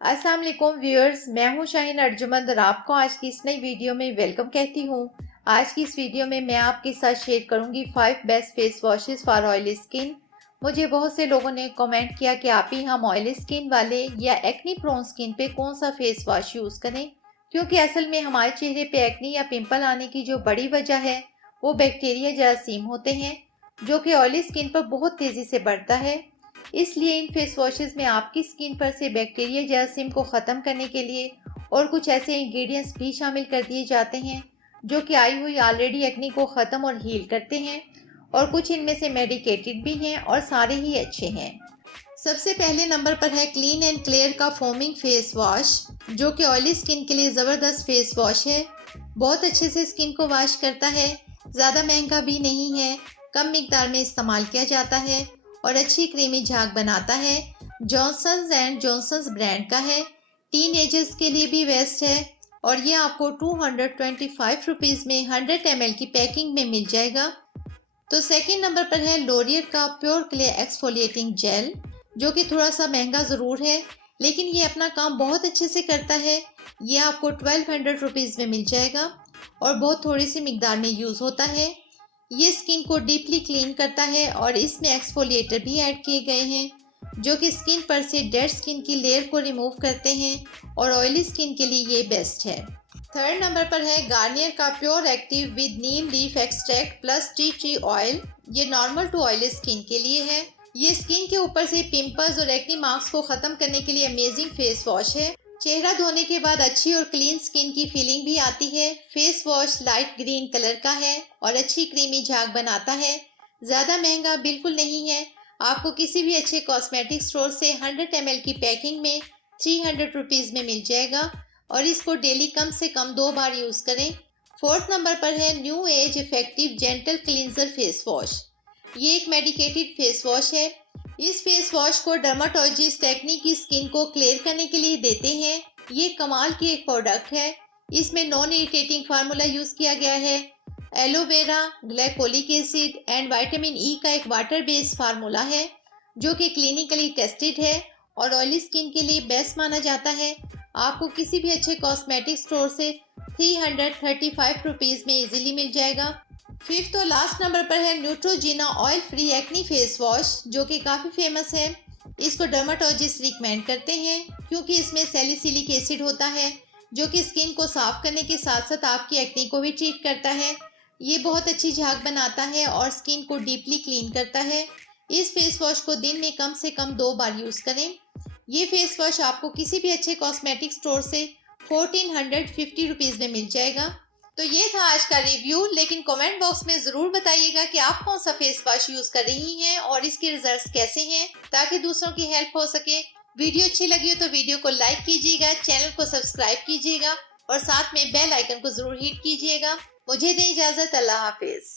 अस्सलाम वालेकुम व्यूअर्स, मैं हूं शाहीन अर्जुमंद और आपको आज की इस नई वीडियो में वेलकम कहती हूं। आज की इस वीडियो में मैं आपके साथ शेयर करूंगी 5 best face washes for oily skin. मुझे बहुत से लोगों ने कमेंट किया कि आप ही हम ऑयली स्किन वाले या एक्नी प्रोन स्किन पे कौन सा फेस वॉश यूज़ करें, क्योंकि असल में हमारे चेहरे पे एक्नी या पिंपल आने की जो बड़ी वजह है वो बैक्टीरिया जरासीम होते हैं, जो कि ऑयली स्किन पर बहुत तेज़ी से बढ़ता है। इसलिए इन फेस वॉशेस में आपकी स्किन पर से बैक्टीरिया जरासीम को ख़त्म करने के लिए और कुछ ऐसे इंग्रेडिएंट्स भी शामिल कर दिए जाते हैं जो कि आई हुई ऑलरेडी एक्नी को ख़त्म और हील करते हैं, और कुछ इनमें से मेडिकेटेड भी हैं और सारे ही अच्छे हैं। सबसे पहले नंबर पर है क्लीन एंड क्लियर का फोमिंग फेस वॉश, जो कि ऑयली स्किन के लिए ज़बरदस्त फेस वॉश है। बहुत अच्छे से स्किन को वॉश करता है, ज़्यादा महंगा भी नहीं है, कम मिकदार में इस्तेमाल किया जाता है और अच्छी क्रीमी झाग बनाता है। जॉनसन्स एंड जॉनसन्स ब्रांड का है, टीन के लिए भी बेस्ट है और ये आपको 225 रुपीज़ में 100 ml की पैकिंग में मिल जाएगा। तो सेकंड नंबर पर है लोरियल का प्योर क्ले एक्सफोलिएटिंग जेल, जो कि थोड़ा सा महंगा ज़रूर है लेकिन ये अपना काम बहुत अच्छे से करता है। ये आपको 1200 रुपीज़ में मिल जाएगा और बहुत थोड़ी सी मिकदार में यूज़ होता है। ये स्किन को डीपली क्लीन करता है और इसमें एक्सफोलिएटर भी ऐड किए गए हैं जो कि स्किन पर से डेड स्किन की लेयर को रिमूव करते हैं और ऑयली स्किन के लिए ये बेस्ट है। थर्ड नंबर पर है गार्नियर का pure active with Neem leaf extract plus tea tree oil. ये नॉर्मल टू ऑयली स्किन के लिए है। ये स्किन के ऊपर से पिंपल्स और एक्नी मार्क्स को ख़त्म करने के लिए अमेजिंग फेस वॉश है। चेहरा धोने के बाद अच्छी और क्लीन स्किन की फीलिंग भी आती है। Face wash light green colour का है और अच्छी क्रीमी झाग बनाता है। ज़्यादा महंगा बिल्कुल नहीं है, आपको किसी भी अच्छे कॉस्मेटिक स्टोर से 100 ml की पैकिंग में 300 रुपीज़ में मिल जाएगा और इसको डेली कम से कम 2 बार यूज़ करें। फोर्थ नंबर पर है new age effective gentle cleanser face wash. ये एक मेडिकेटेड फेस वॉश है। इस फेस वॉश को डर्माटोलॉजिस्ट एक्नी की स्किन को क्लियर करने के लिए देते हैं। ये कमाल की एक प्रोडक्ट है। इसमें नॉन इरिटेटिंग फार्मूला यूज़ किया गया है। Aloe vera, glycolic acid and vitamin E का एक वाटर बेस्ड फार्मूला है जो कि क्लिनिकली टेस्टेड है और ऑयली स्किन के लिए बेस्ट माना जाता है। आपको किसी भी अच्छे कॉस्मेटिक स्टोर से 335 रुपीज़ में इजीली मिल जाएगा। फिफ्थ और लास्ट नंबर पर है Neutrogena oil free acne face wash, जो कि काफ़ी फेमस है। इसको डर्माटोलॉजिस्ट रिकमेंड करते हैं क्योंकि इसमें सैलिसिलिक एसिड होता है जो कि स्किन को साफ करने के साथ साथ आपकी एक्नी को भी ट्रीट करता है। ये बहुत अच्छी झाग बनाता है और स्किन को डीपली क्लीन करता है। इस फेस वॉश को दिन में कम से कम 2 बार यूज़ करें। ये फेस वॉश आपको किसी भी अच्छे कॉस्मेटिक स्टोर से 1450 रुपीज़ में मिल जाएगा। तो ये था आज का रिव्यू, लेकिन कमेंट बॉक्स में ज़रूर बताइएगा कि आप कौन सा फेस वॉश यूज़ कर रही हैं और इसके रिजल्ट्स कैसे हैं, ताकि दूसरों की हेल्प हो सके। वीडियो अच्छी लगी हो तो वीडियो को लाइक कीजिएगा, चैनल को सब्सक्राइब कीजिएगा और साथ में बेल आइकन को ज़रूर हिट कीजिएगा। मुझे दें इजाज़त, अल्लाह हाफिज़।